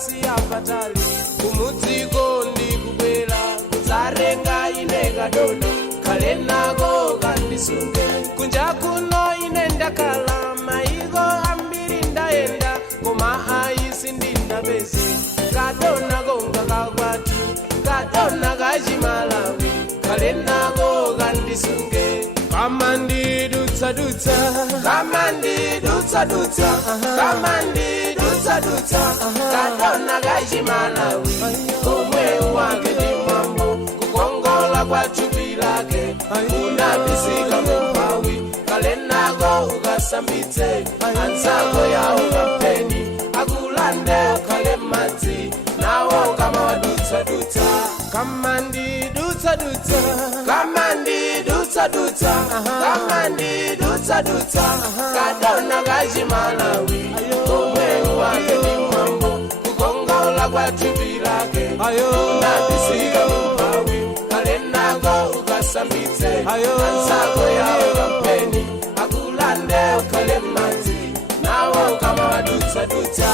kasiya patali kumudziko ndikubwera kudzarenga ine kadona kale nako kandisunge kunja kuno ine ndakhala maiko ambiri ndaenda koma aisi ndinapeze kadona konga kakwati kadona kachimalawi kale nako kandisunge Kamandidutsadutsa Kamandidutsadutsa Kamandidutsadutsa kadona kachimalawi komwe wake ndi mwambo kukongola kwa thupi lake unabisika mpawi kale nako ukasambitse anzako yawo kampeni akulande kale madzi nawo kama wadutsadutsa Kamandidutsadutsa Kamandidutsadutsa Kamandidutsadutsa kadona kachimalawi komwe wake ndi mwambo kukongola kwa thupi lake unabisika mpawi kale nako ukasambitse anzako yawo kampeni akulande kale madzi nawo kama wadutsadutsa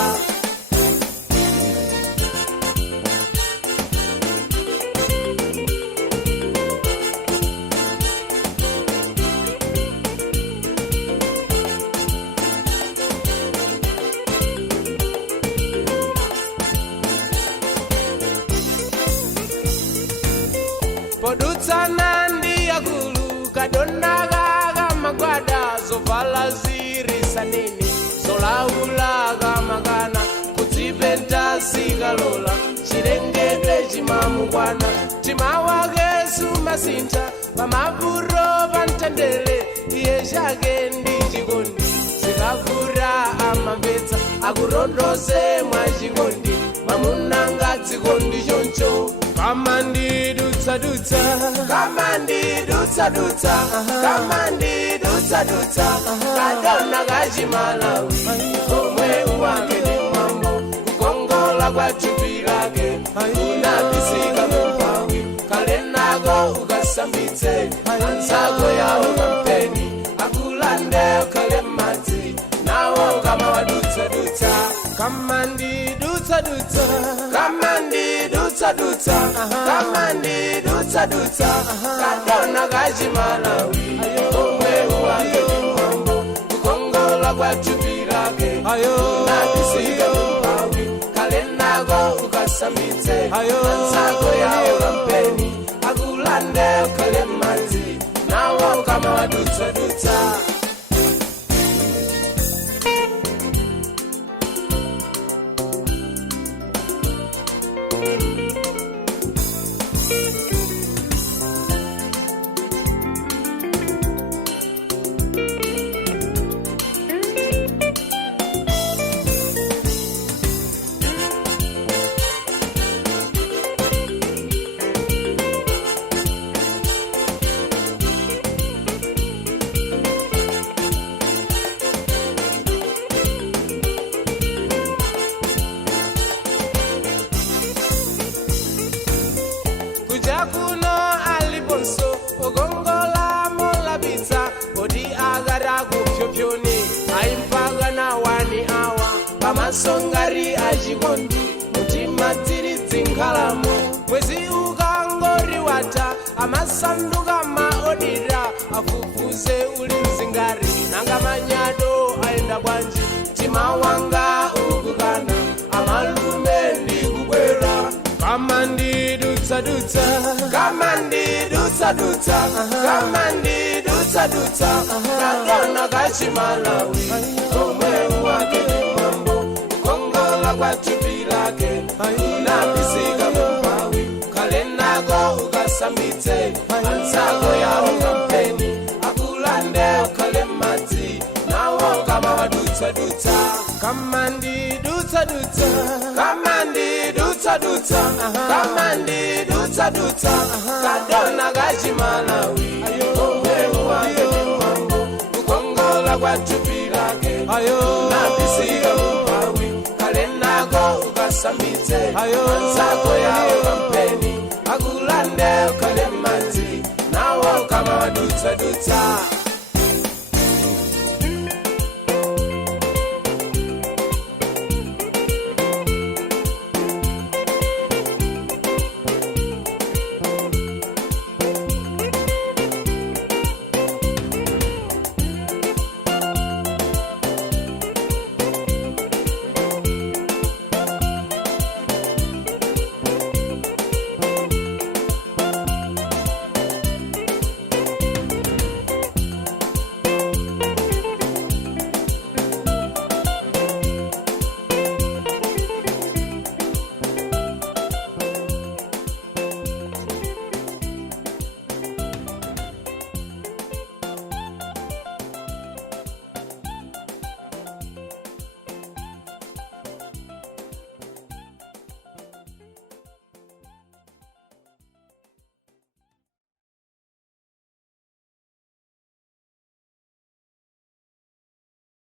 Podutsana ndi yakulu kadona kakamagwada zovala zirisanini zolaula kamakana kudzipenta sikalola chilengedwe chimamukwana mtima wake sumasintha pamavuro pamtendere iye chake ndi chikondi zikavura amamvetsa akurondoze mwachikondi mamunanga dzikondi choncho Kamandidutsadutsa Kamandidutsadutsa Kamandidutsadutsa kadona kachimalawi komwe wake ndi mwambo kukongola kwa thupi lake unabisika mpawi kale nako ukasambitse anzako yawo kampeni akulande kale madzi nawo kama wadutsadutsa Kamandidutsadutsa Kamandidutsadutsa Kamandidutsadutsa kadona kachimalawi komwe wake ndi mwambo kukongola kwa thupi lake unabisika mpawi kale nako ukasambitse anzako yawo kampeni akulande kale madzi nawo kama wadutsadutsa kuno aliponso ogongola molabitsa odi agara kupyopyoni aimpaga na wani awa pamasongari achikondi mutima dziri dzinkalamo mwezi ukangori wata amasanduka maodira afufuze uli mzingari nanga manyado aenda bwanji tima wanga ukukana amalume ndikubwera Kamandidutsadutsa Kamandidutsadutsa Kamandidutsadutsa kadona kachimalawi komwe wake ndi mwambo kukongola kwa thupi lake unabisika mpawi kale nako ukasambitse anzako yawo kampeni akulande kale madzi nawo kama wadutsadutsa Kamandidutsadutsa Kamandidutsadutsa Kamandidutsadutsa kadona kachimalawi komwe wake ndi mwambo kukongola kwa thupi lake unabisika mpawi kale nako ukasambitse anzako yawo kampeni akulande kale madzi nawo kama wadutsadutsa